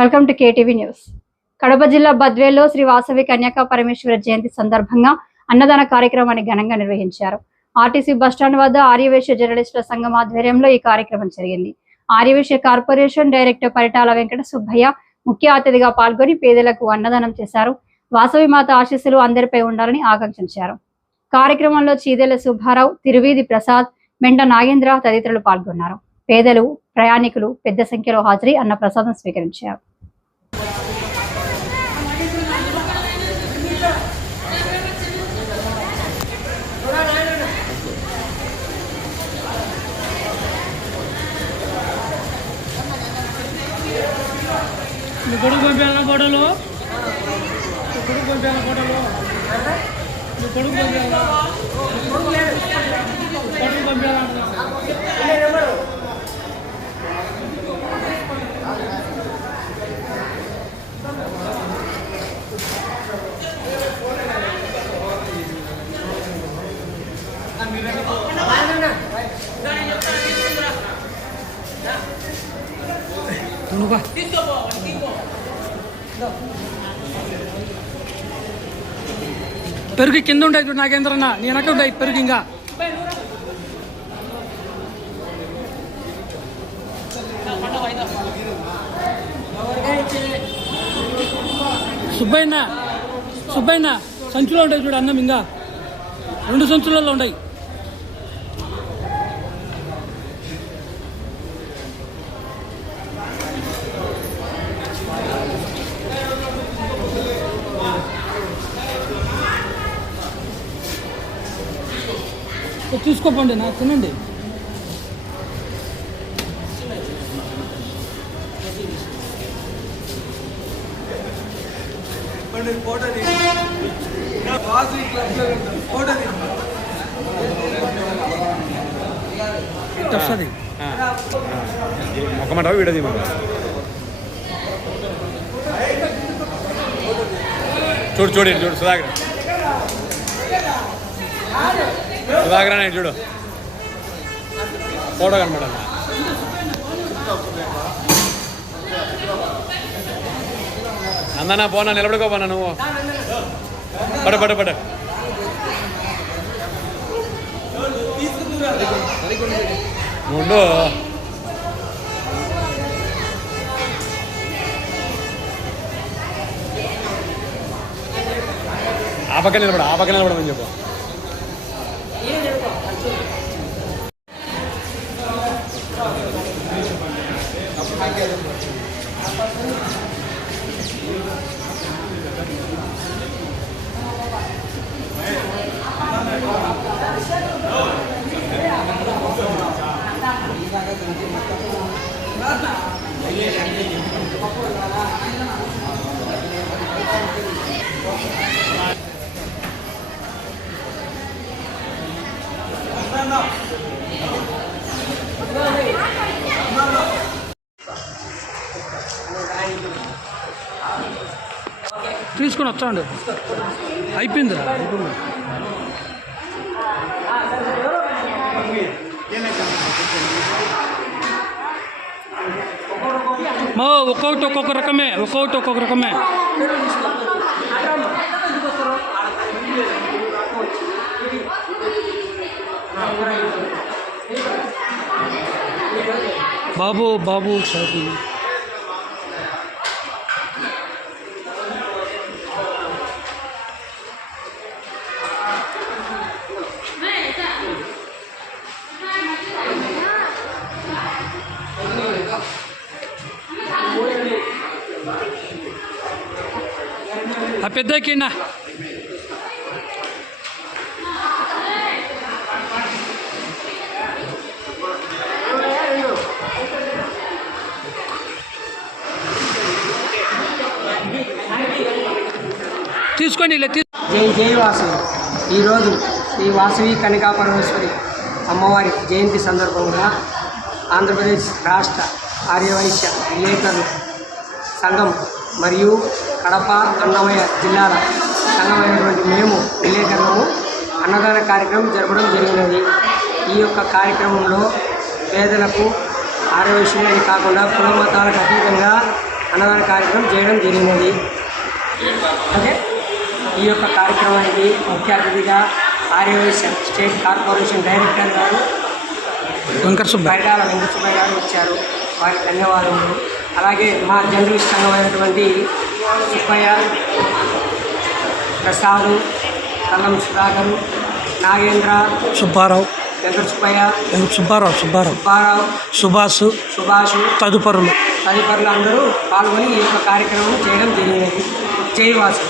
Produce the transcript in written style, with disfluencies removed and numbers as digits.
Welcome to KTV news. Kadapa జిల్లా బద్వేల్లో శ్రీ వాసవి కన్యకా పరమేశ్వర జయంతి సందర్భంగా అన్నదాన కార్యక్రమాన్ని ఘనంగా నిర్వహించారు. ఆర్టీసీ బస్టాండ్ వద్ద ఆర్యవైశ్య జర్నలిస్టుల సంఘం ఆధ్వర్యంలో ఈ కార్యక్రమం జరిగింది. ఆర్యవైశ్య కార్పొరేషన్ డైరెక్టర్ పరిటాల వెంకట సుబ్బయ్య ముఖ్య అతిథిగా పాల్గొని పేదలకు అన్నదానం చేశారు. వాసవి మాత ఆశీస్సులు అందరిపై ఉండాలని ఆకాంక్షించారు. కార్యక్రమంలో చీదెల సుబ్బారావు, తిరువీధి ప్రసాద్, మెండ నాగేంద్ర తదితరులు పాల్గొన్నారు. పేదలు, ప్రయాణికులు పెద్ద సంఖ్యలో హాజరై అన్న ప్రసాదం స్వీకరించారు. పెరుగు కింద ఉండేది నాగేంద్రన్న, నీ వెనక ఉండేది పెరుగు. ఇంకా సుబ్బయ్య సంచులో ఉంటాయి చూడు అన్నం, ఇంకా 2 సంచులలో ఉన్నాయి. తీసుకోపండి, నాకు తినండి. వస్తుంది మొక్కమాట వీడది చూడు చూడండి, చూడు సుధాకర్ అని చూడు ఫోటో కనబడాలి. అందనా పోనా, నిలబడుకోపోనా నువ్వు. పడ ముందు ఆ పక్కన నిలబడమని చెప్పు. తీసుకొని వచ్చాండి, అయిపోయింది. ఒక్కొక్కటి ఒక్కొక్క రకమే. బాబు షాపు ఆ పెద్దకిన్నా తీసుకోండి. జై వాసవి. ఈరోజు శ్రీ వాసవి కన్యకా పరమేశ్వరి అమ్మవారి జయంతి సందర్భంగా ఆంధ్రప్రదేశ్ రాష్ట్ర ఆర్యవైశ్య విలేకరుల సంఘం మరియు కడప, అన్నమయ్య జిల్లాల సంఘమైనటువంటి మేము విలేకరులము అన్నదాన కార్యక్రమం జరపడం జరిగినది. ఈ యొక్క కార్యక్రమంలో పేదలకు ఆర్యవైశ్యులని కాకుండా కుల మతాలకు అతీతంగా అన్నదాన కార్యక్రమం చేయడం జరిగినది. అంటే ఈ యొక్క కార్యక్రమానికి ముఖ్య అతిథిగా ఆర్యవైశ్య స్టేట్ కార్పొరేషన్ డైరెక్టర్ గారు పైడాల వెంకట సుబ్బయ్య గారు వచ్చారు. వారికి ధన్యవాదములు. అలాగే మా జర్నలిస్ట్ సంఘమైనటువంటి సుబ్బయ్య, ప్రసాద్, కల్లం సుధాకర్, నాగేంద్ర, సుబ్బారావు, వెంకట సుబ్బయ్య, సుబ్బారావు, సుభాష్ తదుపరులు అందరూ పాల్గొని ఈ యొక్క కార్యక్రమం చేయడం జరిగినది. జై వాసు.